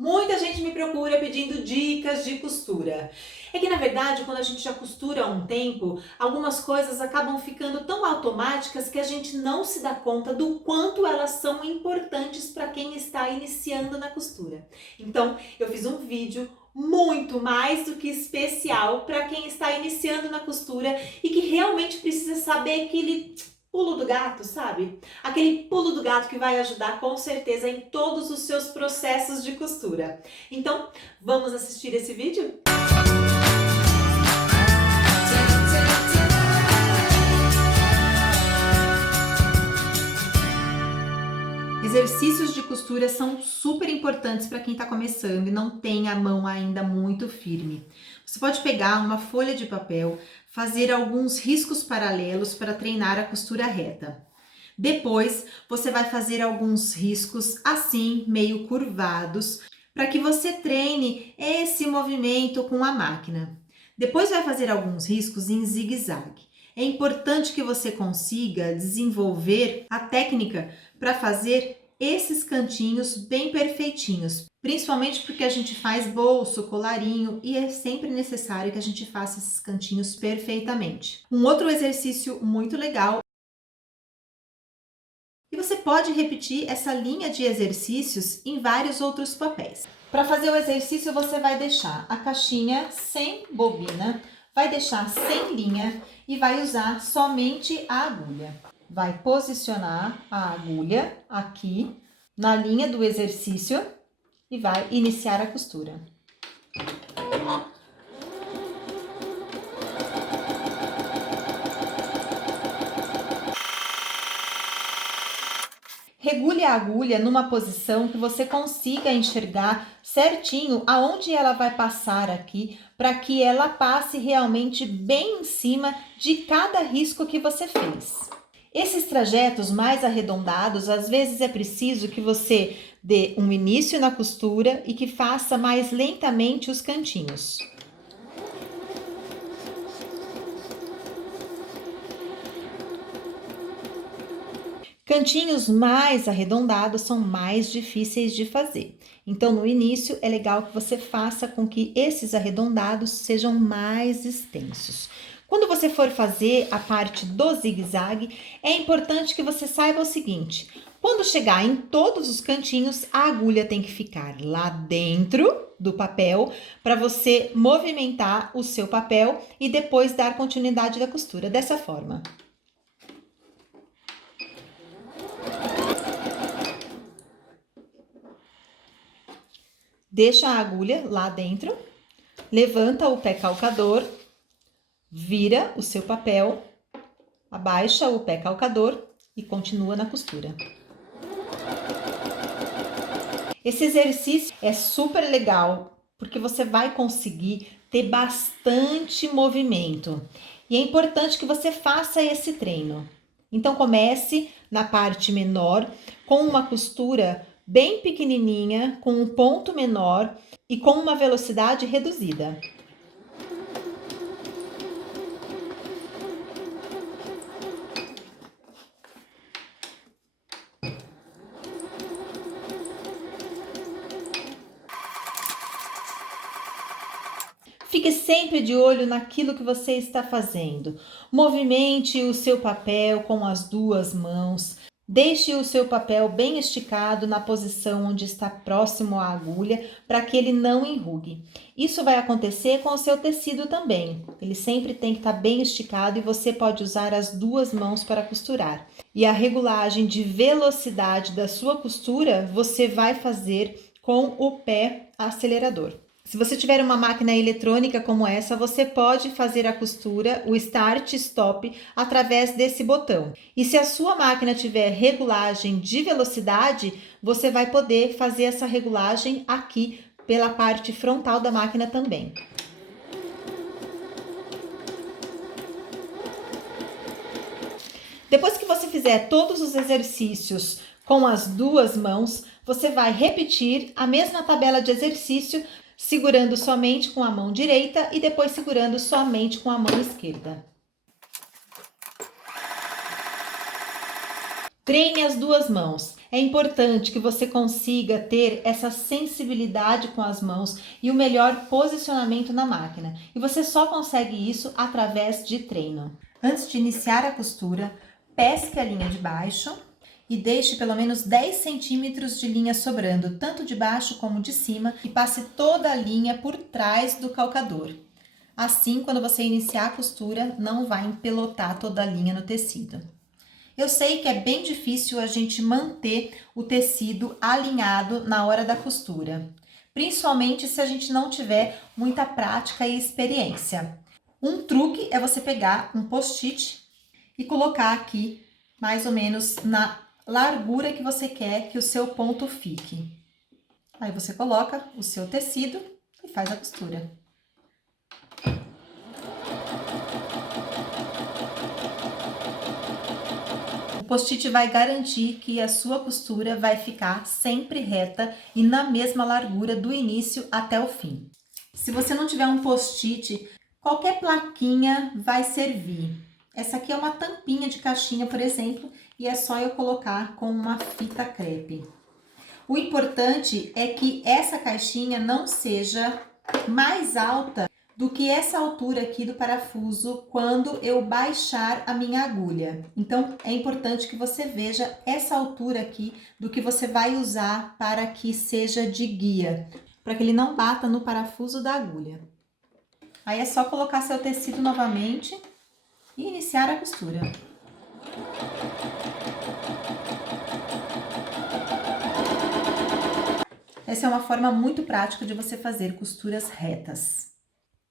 Muita gente me procura pedindo dicas de costura. É que na verdade, quando a gente já costura há um tempo, algumas coisas acabam ficando tão automáticas que a gente não se dá conta do quanto elas são importantes para quem está iniciando na costura. Então, eu fiz um vídeo muito mais do que especial para quem está iniciando na costura e que realmente precisa saber aquele pulo do gato, sabe? Aquele pulo do gato que vai ajudar com certeza em todos os seus processos de costura. Então, vamos assistir esse vídeo? Exercícios de costura são super importantes para quem está começando e não tem a mão ainda muito firme. Você pode pegar uma folha de papel, fazer alguns riscos paralelos para treinar a costura reta. Depois, você vai fazer alguns riscos assim, meio curvados, para que você treine esse movimento com a máquina. Depois vai fazer alguns riscos em zigue-zague. É importante que você consiga desenvolver a técnica para fazer esses cantinhos bem perfeitinhos, principalmente porque a gente faz bolso, colarinho e é sempre necessário que a gente faça esses cantinhos perfeitamente. Um outro exercício muito legal, e você pode repetir essa linha de exercícios em vários outros papéis. Para fazer o exercício, você vai deixar a caixinha sem bobina, vai deixar sem linha e vai usar somente a agulha. Vai posicionar a agulha aqui na linha do exercício e vai iniciar a costura. Regule a agulha numa posição que você consiga enxergar certinho aonde ela vai passar aqui, para que ela passe realmente bem em cima de cada risco que você fez. Esses trajetos mais arredondados, às vezes é preciso que você dê um início na costura e que faça mais lentamente os cantinhos. Cantinhos mais arredondados são mais difíceis de fazer. Então, no início, é legal que você faça com que esses arredondados sejam mais extensos. Quando você for fazer a parte do zigue-zague, é importante que você saiba o seguinte: quando chegar em todos os cantinhos, a agulha tem que ficar lá dentro do papel para você movimentar o seu papel e depois dar continuidade da costura dessa forma. Deixa a agulha lá dentro, levanta o pé calcador, vira o seu papel, abaixa o pé calcador e continua na costura. Esse exercício é super legal porque você vai conseguir ter bastante movimento e é importante que você faça esse treino. Então comece na parte menor com uma costura bem pequenininha, com um ponto menor e com uma velocidade reduzida. Fique sempre de olho naquilo que você está fazendo. Movimente o seu papel com as duas mãos. Deixe o seu papel bem esticado na posição onde está próximo à agulha para que ele não enrugue. Isso vai acontecer com o seu tecido também. Ele sempre tem que estar bem esticado e você pode usar as duas mãos para costurar. E a regulagem de velocidade da sua costura você vai fazer com o pé acelerador. Se você tiver uma máquina eletrônica como essa, você pode fazer a costura, o start e stop, através desse botão. E se a sua máquina tiver regulagem de velocidade, você vai poder fazer essa regulagem aqui pela parte frontal da máquina também. Depois que você fizer todos os exercícios com as duas mãos, você vai repetir a mesma tabela de exercício, segurando somente com a mão direita e depois segurando somente com a mão esquerda. Treine as duas mãos. É importante que você consiga ter essa sensibilidade com as mãos e o melhor posicionamento na máquina. E você só consegue isso através de treino. Antes de iniciar a costura, pesque a linha de baixo e deixe pelo menos 10 centímetros de linha sobrando, tanto de baixo como de cima, e passe toda a linha por trás do calcador. Assim, quando você iniciar a costura, não vai empelotar toda a linha no tecido. Eu sei que é bem difícil a gente manter o tecido alinhado na hora da costura, principalmente se a gente não tiver muita prática e experiência. Um truque é você pegar um post-it e colocar aqui mais ou menos na largura que você quer que o seu ponto fique. Aí você coloca o seu tecido e faz a costura. O post-it vai garantir que a sua costura vai ficar sempre reta e na mesma largura do início até o fim. Se você não tiver um post-it, qualquer plaquinha vai servir. Essa aqui é uma tampinha de caixinha, por exemplo, e é só eu colocar com uma fita crepe. O importante é que essa caixinha não seja mais alta do que essa altura aqui do parafuso quando eu baixar a minha agulha. Então, é importante que você veja essa altura aqui do que você vai usar para que seja de guia, para que ele não bata no parafuso da agulha. Aí é só colocar seu tecido novamente e iniciar a costura. Essa é uma forma muito prática de você fazer costuras retas.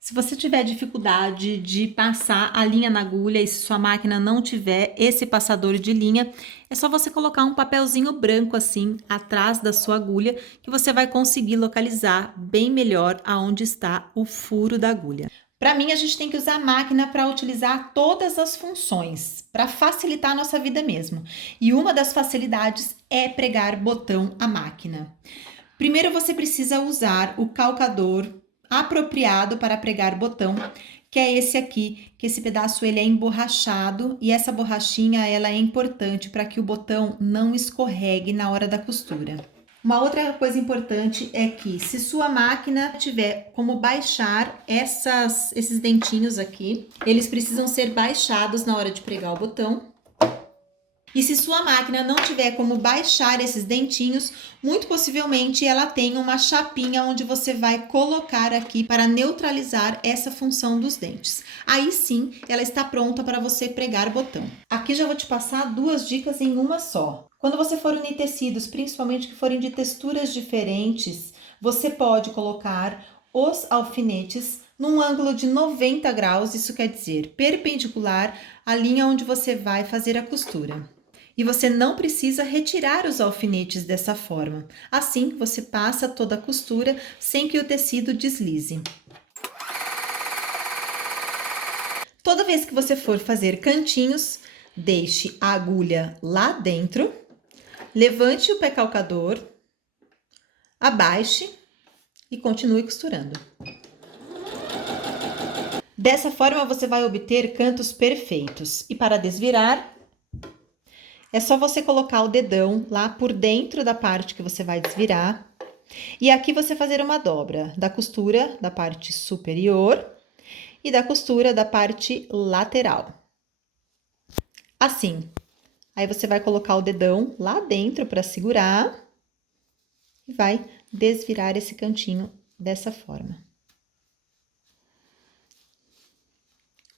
Se você tiver dificuldade de passar a linha na agulha e se sua máquina não tiver esse passador de linha, é só você colocar um papelzinho branco assim atrás da sua agulha que você vai conseguir localizar bem melhor aonde está o furo da agulha. Para mim, a gente tem que usar a máquina para utilizar todas as funções, para facilitar a nossa vida mesmo. E uma das facilidades é pregar botão à máquina. Primeiro você precisa usar o calcador apropriado para pregar botão, que é esse aqui, que esse pedaço ele é emborrachado e essa borrachinha ela é importante para que o botão não escorregue na hora da costura. Uma outra coisa importante é que se sua máquina tiver como baixar esses dentinhos aqui, eles precisam ser baixados na hora de pregar o botão. E se sua máquina não tiver como baixar esses dentinhos, muito possivelmente ela tem uma chapinha onde você vai colocar aqui para neutralizar essa função dos dentes. Aí sim, ela está pronta para você pregar o botão. Aqui já vou te passar duas dicas em uma só. Quando você for unir tecidos, principalmente que forem de texturas diferentes, você pode colocar os alfinetes num ângulo de 90 graus, isso quer dizer perpendicular à linha onde você vai fazer a costura. E você não precisa retirar os alfinetes dessa forma. Assim, você passa toda a costura sem que o tecido deslize. Toda vez que você for fazer cantinhos, deixe a agulha lá dentro, levante o pé calcador, abaixe e continue costurando. Dessa forma, você vai obter cantos perfeitos. E para desvirar, é só você colocar o dedão lá por dentro da parte que você vai desvirar. E aqui você fazer uma dobra da costura da parte superior e da costura da parte lateral. Assim. Aí você vai colocar o dedão lá dentro para segurar e vai desvirar esse cantinho dessa forma.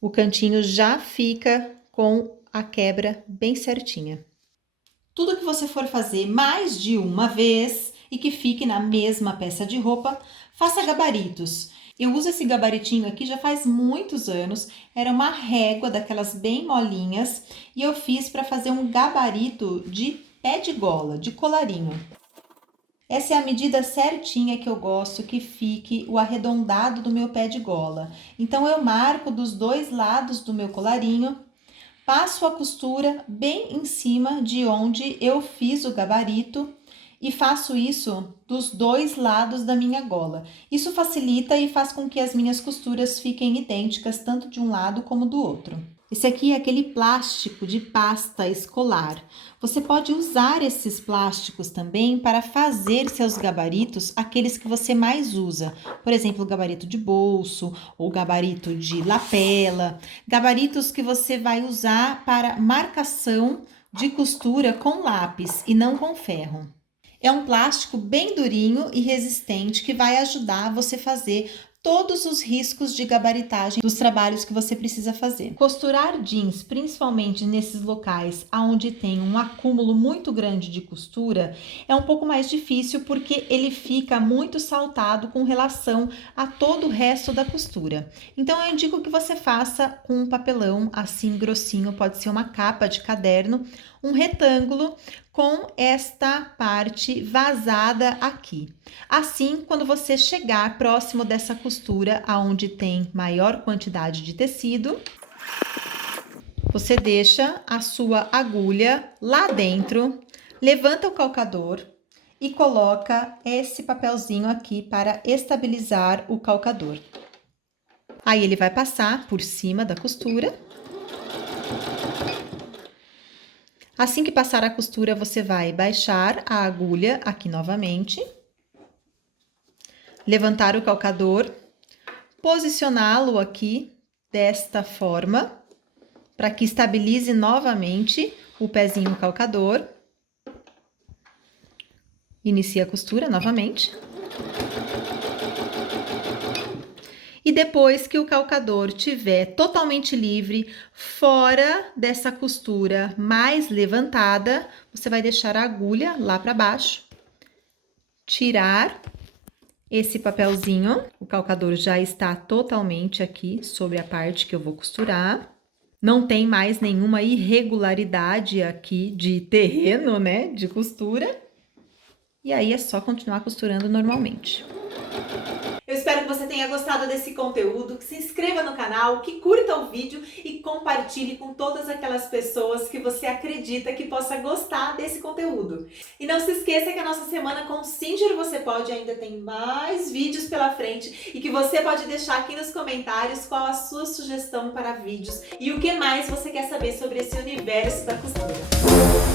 O cantinho já fica com a quebra bem certinha. Tudo que você for fazer mais de uma vez e que fique na mesma peça de roupa, faça gabaritos. Eu uso esse gabaritinho aqui já faz muitos anos, era uma régua daquelas bem molinhas e eu fiz para fazer um gabarito de pé de gola, de colarinho. Essa é a medida certinha que eu gosto que fique o arredondado do meu pé de gola. Então, eu marco dos dois lados do meu colarinho, passo a costura bem em cima de onde eu fiz o gabarito e faço isso dos dois lados da minha gola. Isso facilita e faz com que as minhas costuras fiquem idênticas tanto de um lado como do outro. Esse aqui é aquele plástico de pasta escolar. Você pode usar esses plásticos também para fazer seus gabaritos, aqueles que você mais usa. Por exemplo, gabarito de bolso ou gabarito de lapela. Gabaritos que você vai usar para marcação de costura com lápis e não com ferro. É um plástico bem durinho e resistente que vai ajudar você a fazer todos os riscos de gabaritagem dos trabalhos que você precisa fazer. Costurar jeans, principalmente nesses locais onde tem um acúmulo muito grande de costura, é um pouco mais difícil porque ele fica muito saltado com relação a todo o resto da costura. Então eu indico que você faça com um papelão assim grossinho, pode ser uma capa de caderno, um retângulo com esta parte vazada aqui. Assim, quando você chegar próximo dessa costura, aonde tem maior quantidade de tecido, você deixa a sua agulha lá dentro, levanta o calcador e coloca esse papelzinho aqui para estabilizar o calcador. Aí ele vai passar por cima da costura. Assim que passar a costura, você vai baixar a agulha aqui novamente, levantar o calcador, posicioná-lo aqui desta forma, para que estabilize novamente o pezinho calcador. Inicia a costura novamente. E depois que o calcador estiver totalmente livre, fora dessa costura mais levantada, você vai deixar a agulha lá para baixo, tirar esse papelzinho. O calcador já está totalmente aqui sobre a parte que eu vou costurar. Não tem mais nenhuma irregularidade aqui de terreno, né, de costura. E aí é só continuar costurando normalmente. Eu espero que você tenha gostado desse conteúdo, que se inscreva no canal, que curta o vídeo e compartilhe com todas aquelas pessoas que você acredita que possa gostar desse conteúdo. E não se esqueça que a nossa semana com Singer Você Pode ainda tem mais vídeos pela frente e que você pode deixar aqui nos comentários qual a sua sugestão para vídeos e o que mais você quer saber sobre esse universo da costura.